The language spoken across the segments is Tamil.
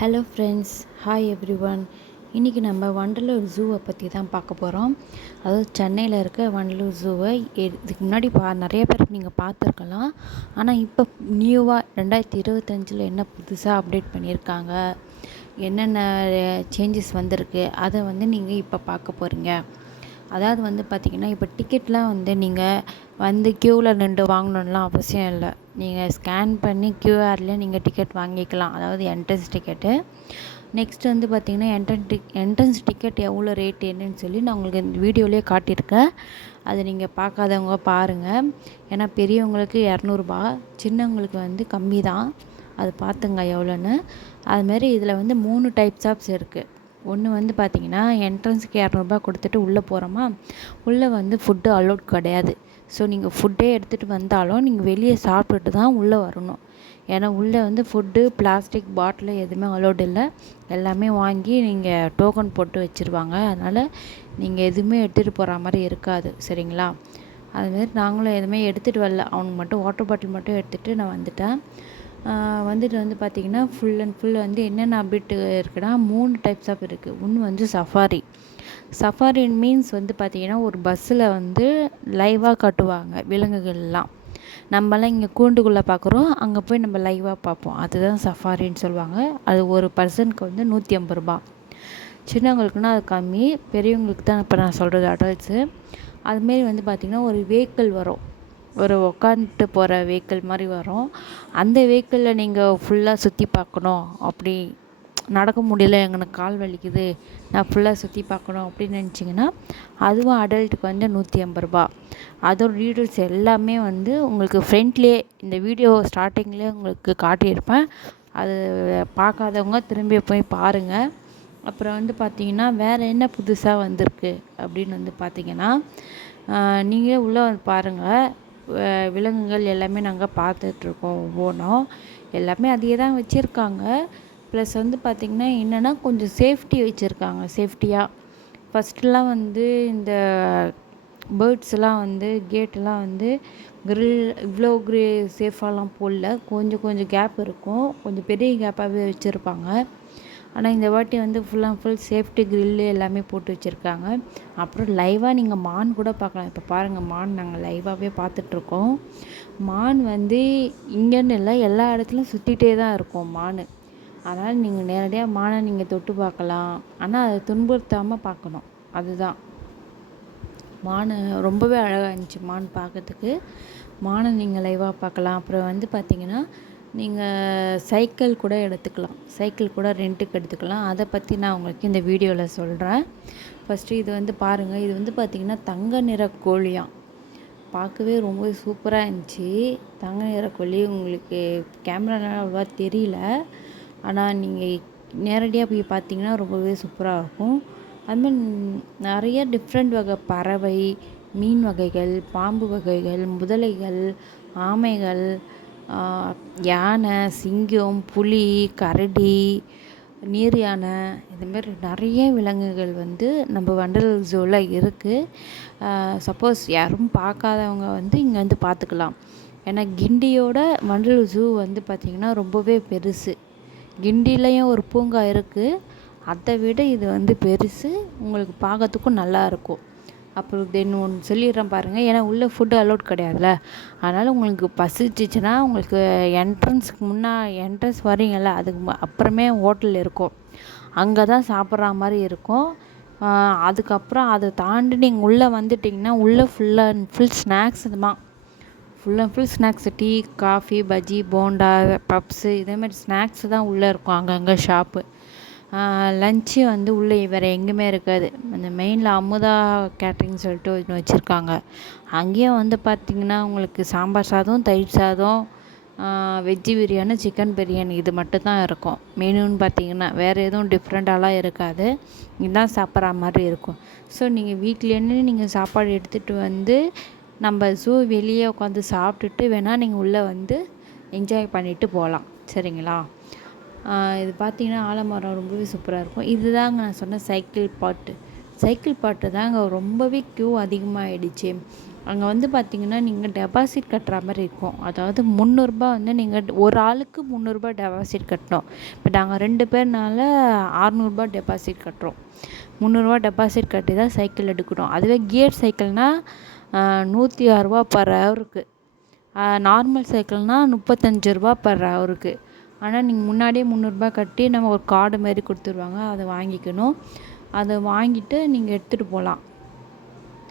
Hello friends, hi everyone. இன்றைக்கி நம்ம வண்டலூர் ஜூவை பற்றி தான் பார்க்க போகிறோம். அதாவது சென்னையில் இருக்க வண்டலூர் ஜூவை இதுக்கு முன்னாடி நிறைய பேர் நீங்கள் பார்த்துருக்கலாம். ஆனால் இப்போ நியூவாக 2025 என்ன புதுசாக அப்டேட் பண்ணியிருக்காங்க, என்னென்ன சேஞ்சஸ் வந்திருக்கு, அதை நீங்கள் இப்போ பார்க்க போகிறீங்க. அதாவது பார்த்திங்கன்னா, இப்போ டிக்கெட்லாம் நீங்கள் க்யூவில் நின்று வாங்கணுன்னெலாம் அவசியம் இல்லை. நீங்கள் ஸ்கேன் பண்ணி க்யூஆர்லேயே நீங்கள் டிக்கெட் வாங்கிக்கலாம். அதாவது என்ட்ரன்ஸ் டிக்கெட்டு. நெக்ஸ்ட் பார்த்திங்கன்னா, என்ட்ரன்ஸ் டிக்கெட் எவ்வளோ ரேட் என்னன்னு சொல்லி நான் உங்களுக்கு இந்த வீடியோலேயே காட்டியிருக்கேன். அதை நீங்கள் பார்க்காதவங்க பாருங்கள். ஏன்னா பெரியவங்களுக்கு 200 சின்னவங்களுக்கு கம்மி தான். அது பார்த்துங்க எவ்வளோன்னு. அதுமாரி இதில் 3 டைப்ஸ் ஆப்ஸ் இருக்குது. ஒன்று பார்த்திங்கன்னா, என்ட்ரன்ஸுக்கு 200 கொடுத்துட்டு உள்ளே போகிறோமா, உள்ளே ஃபுட்டு அலோட் கிடையாது. ஸோ நீங்கள் ஃபுட்டே எடுத்துகிட்டு வந்தாலும் நீங்கள் வெளியே சாப்பிட்டுட்டு தான் உள்ளே வரணும். ஏன்னா உள்ளே ஃபுட்டு, பிளாஸ்டிக் பாட்டில் எதுவுமே அலோட் இல்லை. எல்லாமே வாங்கி நீங்கள் டோக்கன் போட்டு வச்சுருவாங்க. அதனால் நீங்கள் எதுவுமே எடுத்துகிட்டு போகிற மாதிரி இருக்காது, சரிங்களா? அதுமாரி நாங்களும் எதுவுமே எடுத்துகிட்டு வரல. அவனுக்கு மட்டும் வாட்டர் பாட்டில் மட்டும் எடுத்துகிட்டு நான் வந்துட்டேன். வந்துட்டு பார்த்திங்கன்னா, ஃபுல் அண்ட் ஃபுல் என்னென்ன அப்டேட் இருக்குன்னா, 3 டைப்ஸ் ஆஃப் இருக்குது. ஒன்று சஃபாரி. சஃபாரி மீன்ஸ் பார்த்திங்கன்னா, ஒரு பஸ்ஸில் லைவாக காட்டுவாங்க விலங்குகள்லாம். நம்மலாம் இங்கே கூண்டுக்குள்ளே பார்க்குறோம், அங்கே போய் நம்ம லைவாக பார்ப்போம். அதுதான் சஃபாரின்னு சொல்லுவாங்க. அது ஒரு பர்சனுக்கு 150 சின்னவங்களுக்குன்னா அது கம்மி, பெரியவங்களுக்கு தான் இப்போ நான் சொல்கிறது அடல்ட்ஸு. அதுமாரி பார்த்திங்கன்னா, ஒரு வெஹிக்கிள் வரும், ஒரு உக்காந்துட்டு போகிற வெஹிக்கிள் மாதிரி வரும். அந்த வெஹிக்கிளில் நீங்கள் ஃபுல்லாக சுற்றி பார்க்கணும், அப்படி நடக்க முடியல, எனக்கு கால் வலிக்குது, நான் ஃபுல்லாக சுற்றி பார்க்கணும் அப்படின்னு நினச்சிங்கன்னா, அதுவும் அடல்ட்டுக்கு 150. அதோட டீட்டெயில்ஸ் எல்லாமே உங்களுக்கு ஃப்ரண்ட்லேயே இந்த வீடியோ ஸ்டார்டிங்லேயே உங்களுக்கு காட்டியிருப்பேன். அது பார்க்காதவங்க திரும்பி போய் பாருங்கள். அப்புறம் பார்த்திங்கன்னா, வேறு என்ன புதுசாக வந்திருக்கு அப்படின்னு பார்த்திங்கன்னா, நீங்கள் உள்ளே பாருங்கள். விலங்குகள் எல்லாமே நாங்கள் பார்த்துட்ருக்கோம். ஒவ்வொன்றும் எல்லாமே அதே தான் வச்சுருக்காங்க. ப்ளஸ் பார்த்திங்கன்னா, என்னென்னா கொஞ்சம் சேஃப்டி வச்சுருக்காங்க. சேஃப்டியாக ஃபஸ்ட்டுலாம் இந்த பேர்ட்ஸ்லாம் கேட்டெலாம் கிரில் இவ்வளோ சேஃபாலாம் போடல. கொஞ்சம் கேப் இருக்கும், கொஞ்சம் பெரிய கேப்பாகவே வச்சுருப்பாங்க. ஆனால் இந்த வாட்டி full and full safety grill எல்லாமே போட்டு வச்சுருக்காங்க. அப்புறம் லைவாக நீங்கள் மான் கூட பார்க்கலாம். இப்போ பாருங்கள், மான் நாங்கள் லைவாகவே பார்த்துட்ருக்கோம். மான் இங்கேன்னு இல்லை, எல்லா இடத்துலையும் சுற்றிட்டே தான் இருக்கும் மான். அதனால் நீங்கள் நேரடியாக மானை நீங்கள் தொட்டு பார்க்கலாம். ஆனால் அதை துன்புறுத்தாமல் பார்க்கணும். அதுதான் மான் ரொம்பவே அழகாக இருந்துச்சு. மான் பார்க்கறதுக்கு மானை நீங்கள் லைவாக பார்க்கலாம். அப்புறம் பார்த்திங்கன்னா, நீங்கள் சைக்கிள் கூட எடுத்துக்கலாம். சைக்கிள் கூட ரெண்ட்டுக்கு எடுத்துக்கலாம். அதை பற்றி நான் உங்களுக்கு இந்த வீடியோவில் சொல்கிறேன். ஃபஸ்ட்டு இது பாருங்கள். இது பார்த்திங்கன்னா, தங்க நிற கோழியாம். பார்க்கவே ரொம்ப சூப்பராக இருந்துச்சு. தங்க நிற கோழி உங்களுக்கு கேமரானால அவ்வளோவா தெரியல. ஆனால் நீங்கள் நேரடியாக போய் பார்த்தீங்கன்னா ரொம்பவே சூப்பராக இருக்கும். அதுமாதிரி நிறைய டிஃப்ரெண்ட் வகை பறவை, மீன் வகைகள், பாம்பு வகைகள், முதலைகள், ஆமைகள், யானை, சிங்கம், புலி, கரடி, நீர் யானை, இதுமாரி நிறைய விலங்குகள் நம்ம வண்டலூர் ஜூவில் இருக்குது. சப்போஸ் யாரும் பார்க்காதவங்க இங்கே பார்த்துக்கலாம். ஏன்னா கிண்டியோட வண்டலூர் ஜூ பார்த்திங்கன்னா ரொம்பவே பெருசு. கிண்டிலையும் ஒரு பூங்கா இருக்குது, அதை விட இது பெருசு. உங்களுக்கு பார்க்கறதுக்கும் நல்லாயிருக்கும். அப்புறம் ஒன்று சொல்லிடுறேன் பாருங்கள். ஏன்னா உள்ளே ஃபுட்டு அலோட் கிடையாதுல்ல. அதனால் உங்களுக்கு பசிச்சிச்சுன்னா, உங்களுக்கு என்ட்ரன்ஸ் வரீங்கள்ல, அதுக்கு அப்புறமே ஹோட்டல் இருக்கும், அங்கே தான் சாப்பிட்ற மாதிரி இருக்கும். அதுக்கப்புறம் அதை தாண்டி நீங்கள் உள்ளே வந்துட்டிங்கன்னா, உள்ளே ஃபுல் அண்ட் ஃபுல் ஸ்நாக்ஸ் தான். Full and full snacks, tea, coffee, bajji, bonda, puffs, இதேமாதிரி ஸ்நாக்ஸு தான் உள்ளே இருக்கும். அங்கங்கே ஷாப்பு. லன்ச்சு உள்ளே வேறு எங்கேயுமே இருக்காது. அந்த மெயினில் அமுதா கேட்ரிங் சொல்லிட்டு ஒன்று வச்சுருக்காங்க. அங்கேயும் பார்த்திங்கன்னா, உங்களுக்கு சாம்பார் சாதம், தயிர் சாதம், வெஜ்ஜு பிரியாணி, சிக்கன் பிரியாணி, இது மட்டும் தான் இருக்கும் மெனுன்னு பார்த்திங்கன்னா. வேறு எதுவும் டிஃப்ரெண்ட்டாலாம் இருக்காது. இதுதான் சாப்பிட்ற மாதிரி இருக்கும். ஸோ நீங்கள் வீட்டிலேருந்து நீங்கள் சாப்பாடு எடுத்துகிட்டு நம்ம ஜூ வெளியே உட்காந்து சாப்பிட்டுட்டு வேணால் நீங்கள் உள்ளே என்ஜாய் பண்ணிவிட்டு போகலாம், சரிங்களா? இது பார்த்திங்கன்னா, ஆலமரம் ரொம்பவே சூப்பராக இருக்கும். இதுதாங்க நான் சொன்ன சைக்கிள் பாட்டு தாங்க ரொம்பவே க்யூ அதிகமாகிடுச்சு. அங்கே வந்து பார்த்திங்கன்னா நீங்கள் டெபாசிட் கட்டுற மாதிரி இருக்கும். அதாவது 300 வந்து நீங்கள் ஒரு ஆளுக்கு 300 டெபாசிட் கட்டணும். இப்போ நாங்கள் 2 பேர்னால 600 டெபாசிட் கட்டுறோம். 300 டெபாசிட் கட்டி தான் சைக்கிள் எடுக்கணும். அதுவே கியர் சைக்கிள்னால் 106 பர் ஹவருக்கு, நார்மல் சைக்கிள்னால் 35 பர் ஹவருக்கு. ஆனால் நீங்கள் முன்னாடியே 300 கட்டி நம்ம ஒரு கார்டு மாதிரி கொடுத்துருவாங்க, அதை வாங்கிக்கணும். அதை வாங்கிட்டு நீங்கள் எடுத்துகிட்டு போகலாம்.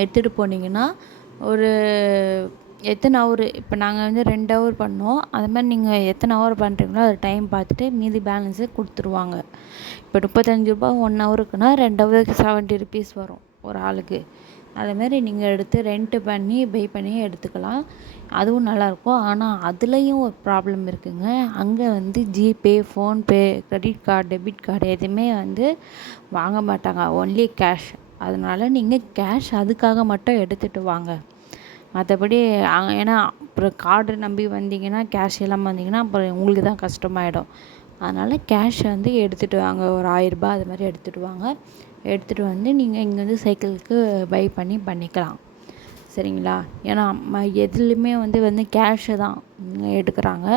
எடுத்துகிட்டு போனீங்கன்னா ஒரு எத்தனை ஹவரு, இப்போ நாங்கள் வந்து 2 ஹவர் பண்ணோம். அது மாதிரி நீங்கள் எத்தனை ஹவர் பண்ணுறீங்களோ அது டைம் பார்த்துட்டு மீதி பேலன்ஸு கொடுத்துருவாங்க. இப்போ 35 1 ஹவருக்குன்னா 2 ஹவருக்கு 70 ருபீஸ் வரும் ஒரு ஆளுக்கு. அதுமாரி நீங்கள் எடுத்து ரெண்ட்டு பண்ணி பே பண்ணி எடுத்துக்கலாம். அதுவும் நல்லாயிருக்கும். ஆனால் அதுலேயும் ஒரு ப்ராப்ளம் இருக்குதுங்க. அங்கே வந்து GPay, PhonePe, credit card, debit card எதுவுமே வந்து வாங்க மாட்டாங்க. Only cash. அதனால் நீங்கள் கேஷ் அதுக்காக மட்டும் எடுத்துகிட்டு வாங்க. மற்றபடி ஏன்னா அப்புறம் கார்டு நம்பி வந்தீங்கன்னா, கேஷ் இல்லாமல் வந்தீங்கன்னா அப்புறம் உங்களுக்கு தான் கஷ்டமாயிடும். அதனால் கேஷ் வந்து எடுத்துகிட்டு வாங்க. ஒரு 1000 அது மாதிரி எடுத்துகிட்டு வாங்க. எடுத்துகிட்டு வந்து நீங்கள் இங்கேருந்து சைக்கிளுக்கு பை பண்ணிக்கலாம். சரிங்களா? ஏன்னா எதுலேயுமே வந்து கேஷு தான் எடுக்கிறாங்க.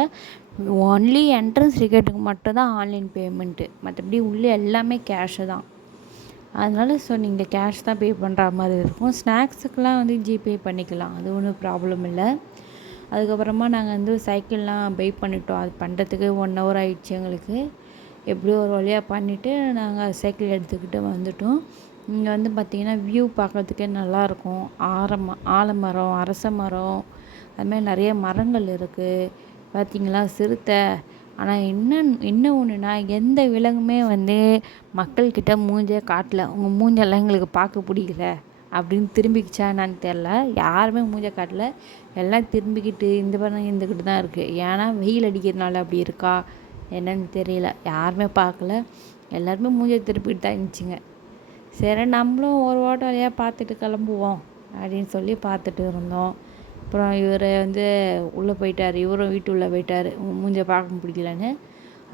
ஒன்லி என்ட்ரன்ஸ் டிக்கெட்டுக்கு மட்டும்தான் ஆன்லைன் பேமெண்ட்டு. மற்றபடி உள்ளே எல்லாமே கேஷு தான். அதனால் நீங்கள் கேஷ் தான் பே பண்ணுற மாதிரி இருக்கும். ஸ்நாக்ஸுக்கெலாம் வந்து ஜிபே பண்ணிக்கலாம், அது ஒன்றும் ப்ராப்ளம் இல்லை. அதுக்கப்புறமா நாங்கள் வந்து சைக்கிள்லாம் பை பண்ணிட்டோம். அது பண்ணுறதுக்கு 1 ஹவர் ஆகிடுச்சு எங்களுக்கு. எப்படியோ ஒரு வழியாக பண்ணிவிட்டு நாங்கள் சைக்கிள் எடுத்துக்கிட்டு வந்துட்டோம். இங்கே வந்து பார்த்திங்கன்னா வியூ பார்க்குறதுக்கே நல்லாயிருக்கும். ஆலமரம், அரச மரம், அதுமாதிரி நிறைய மரங்கள் இருக்குது. பார்த்திங்களா, சிறுத்தை. ஆனால் என்ன ஒன்றுனா, எந்த விலங்குமே வந்து மக்கள்கிட்ட மூஞ்சே காட்டல. உங்கள் மூஞ்செல்லாம் எங்களுக்கு பார்க்க பிடிக்கல அப்படின்னு திரும்பிக்கிச்சா என்னான்னு தெரில. யாருமே மூஞ்சை காட்டல. எல்லாம் திரும்பிக்கிட்டு இந்த பக்கம் இருந்துக்கிட்டு தான் இருக்குது. ஏன்னா வெயில் அடிக்கிறதுனால அப்படி இருக்கா என்னன்னு தெரியல. யாருமே பார்க்கல. எல்லாருமே மூஞ்சை திருப்பிட்டு தான் இருந்துச்சுங்க. சரி, நம்மளும் ஒரு ஓட்ட வழியாக பார்த்துட்டு கிளம்புவோம் அப்படின்னு சொல்லி பார்த்துட்டு இருந்தோம். அப்புறம் இவர் வந்து உள்ளே போயிட்டார். இவரும் வீட்டு உள்ளே போயிட்டார், மூஞ்சை பார்க்க பிடிக்கலன்னு.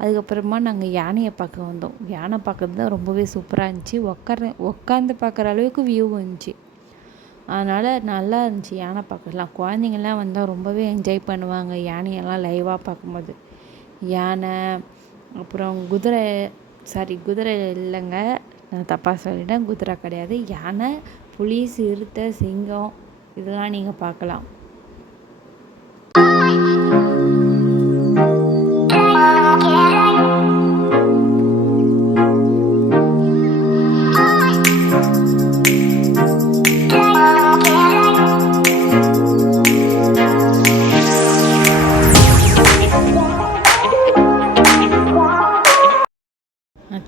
அதுக்கப்புறமா நாங்கள் யானையை பார்க்க வந்தோம். யானை பார்க்குறது தான் ரொம்பவே சூப்பராக இருந்துச்சு. உட்காந்து பார்க்குற அளவுக்கு வியூ இருந்துச்சு. அதனால் நல்லா இருந்துச்சு யானை பார்க்கலாம். குழந்தைங்கள்லாம் வந்தால் ரொம்பவே என்ஜாய் பண்ணுவாங்க யானையெல்லாம் லைவாக பார்க்கும்போது. யானை, அப்புறம் குதிரை இல்லைங்க, நான் தப்பாக சொல்லிட்டேன். குதிரை கிடையாது, யானை, புலி, சிறுத்தை, சிங்கம் இதெல்லாம் நீங்கள் பார்க்கலாம்.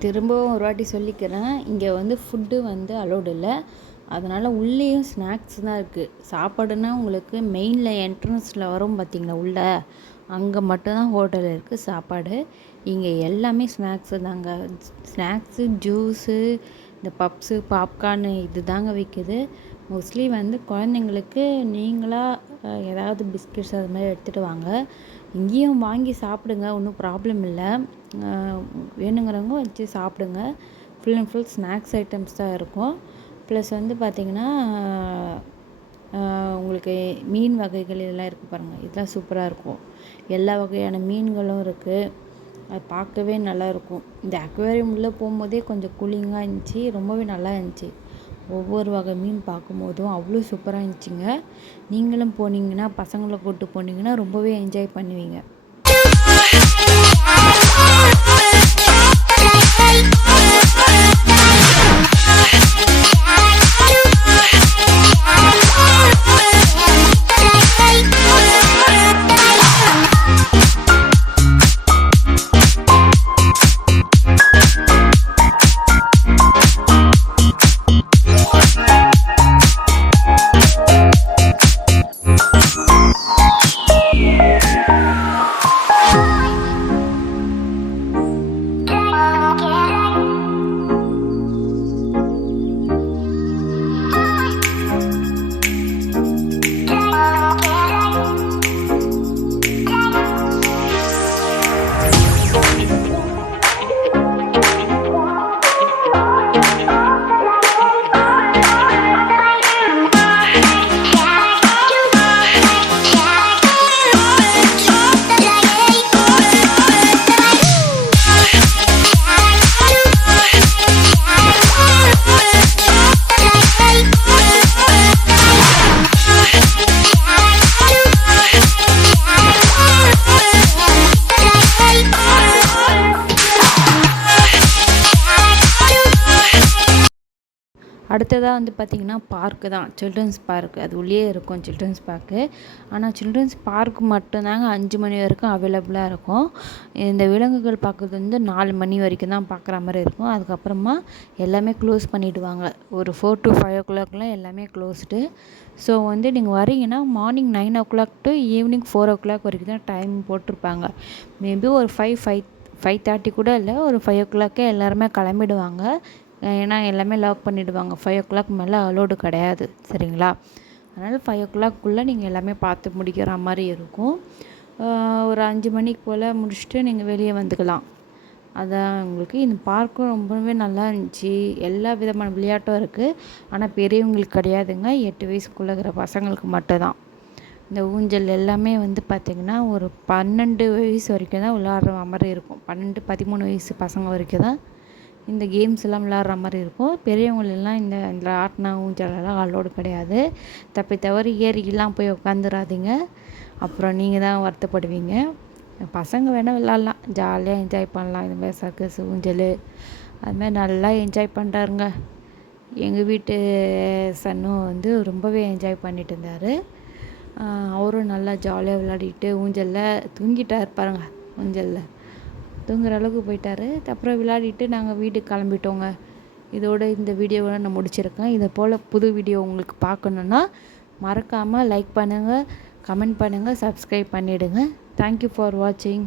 திரும்பவும் ஒரு வாட்டி சொல்லிக்கிறேன், இங்கே வந்து ஃபுட்டு வந்து அலோடு இல்லை. அதனால் உள்ளேயும் ஸ்நாக்ஸ் தான் இருக்குது. சாப்பாடுனா உங்களுக்கு மெயினில் என்ட்ரன்ஸில் வரும் பார்த்திங்களா உள்ளே, அங்கே மட்டும்தான் ஹோட்டல் இருக்குது சாப்பாடு. இங்கே எல்லாமே ஸ்நாக்ஸு தாங்க. ஸ்நாக்ஸு, ஜூஸு, இந்த பப்ஸு, பாப்கார்னு இது தாங்க விற்கிது. மோஸ்ட்லி வந்து குழந்தைங்களுக்கு நீங்களாக ஏதாவது பிஸ்கெட்ஸ் அது மாதிரி எடுத்துகிட்டு வாங்க. இங்கேயும் வாங்கி சாப்பிடுங்க, ஒன்றும் ப்ராப்ளம் இல்லை. வேணுங்கிறவங்க வச்சு சாப்பிடுங்க. Full and full snacks items தான் இருக்கும். ப்ளஸ் வந்து பார்த்திங்கன்னா உங்களுக்கு மீன் வகைகள் இதெல்லாம் இருக்குது பாருங்கள், இதெல்லாம் சூப்பராக இருக்கும். எல்லா வகையான மீன்களும் இருக்குது. அது பார்க்கவே நல்லாயிருக்கும். இந்த அக்வேரியம் உள்ளே போகும்போதே கொஞ்சம் கூலிங்காக இருந்துச்சு, ரொம்பவே நல்லா இருந்துச்சு. ஒவ்வொரு வகை மீன் பார்க்கும்போதும் அவ்வளோ சூப்பராக இருந்துச்சுங்க. நீங்களும் போனீங்கன்னா, பசங்களை கூப்பிட்டு போனீங்கன்னா ரொம்பவே என்ஜாய் பண்ணுவீங்க. அடுத்ததாக வந்து பார்த்திங்கன்னா பார்க்கு தான், சில்ட்ரன்ஸ் பார்க். அது உள்ளே இருக்கும் சில்ட்ரன்ஸ் பார்க்கு. ஆனால் சில்ட்ரன்ஸ் பார்க் மட்டும்தாங்க 5 மணி வரைக்கும் அவைலபிளாக இருக்கும். இந்த விலங்குகள் பார்க்குறது வந்து 4 மணி வரைக்கும் தான் பார்க்குற மாதிரி இருக்கும். அதுக்கப்புறமா எல்லாமே க்ளோஸ் பண்ணிவிடுவாங்க. ஒரு 4 to 5 o'clockலாம் எல்லாமே க்ளோஸ்டு. ஸோ வந்து நீங்கள் வரீங்கன்னா morning 9 o'clock to evening 4 o'clock வரைக்கும் தான் டைம் போட்டிருப்பாங்க. மேபி ஒரு 5:30 கூட இல்லை, ஒரு 5 o'clock எல்லாருமே கிளம்பிடுவாங்க. ஏன்னா எல்லாமே லாக் பண்ணிவிடுவாங்க. 5 o'clock மேலே அலோடு கிடையாது, சரிங்களா? அதனால் 5 o'clock நீங்கள் எல்லாமே பார்த்து முடிக்கிற மாதிரி இருக்கும். ஒரு 5 மணிக்கு போல் முடிச்சுட்டு நீங்கள் வெளியே வந்துக்கலாம். அதான் உங்களுக்கு இந்த பார்க்கும் ரொம்பவே நல்லா இருந்துச்சு. எல்லா விதமான விளையாட்டும் இருக்குது. ஆனால் பெரியவங்களுக்கு கிடையாதுங்க, 8 வயசுக்குள்ளே இருக்கிற பசங்களுக்கு மட்டும்தான். இந்த ஊஞ்சல் எல்லாமே வந்து பார்த்திங்கன்னா ஒரு 12 வயசு வரைக்கும் தான் விளையாடுற மாதிரி இருக்கும். 12, 13 வயசு பசங்க வரைக்கும் தான் இந்த கேம்ஸ் எல்லாம் விளையாடுற மாதிரி இருக்கும். பெரியவங்களெல்லாம் இந்த ஆட்டினா ஊஞ்சலெல்லாம் அலோடு கிடையாது. தவறி ஏறிக்கெல்லாம் போய் உட்காந்துடாதீங்க, அப்புறம் நீங்கள் தான் வருத்தப்படுவீங்க. பசங்க வேணால் விளாட்லாம், ஜாலியாக என்ஜாய் பண்ணலாம். இந்த மாதிரி சர்க்கஸ், ஊஞ்சல் அதுமாதிரி நல்லா என்ஜாய் பண்ணுறாருங்க. எங்கள் வீட்டு சன்னும் வந்து ரொம்பவே என்ஜாய் பண்ணிட்டு இருந்தார். அவரும் நல்லா ஜாலியாக விளையாடிட்டு ஊஞ்சலில் தூங்கிட்டார் பாருங்க. ஊஞ்சலில் தூங்குற அளவுக்கு போயிட்டார். அப்புறம் விளையாடிட்டு நாங்கள் வீட்டுக்கு கிளம்பிட்டோங்க. இதோட இந்த வீடியோவை நான் முடிச்சிருக்கேன். இதை போல் புது வீடியோ உங்களுக்கு பார்க்கணுன்னா மறக்காமல் லைக் பண்ணுங்கள், கமெண்ட் பண்ணுங்கள், சப்ஸ்கிரைப் பண்ணிவிடுங்க. தேங்க்யூ ஃபார் வாட்சிங்.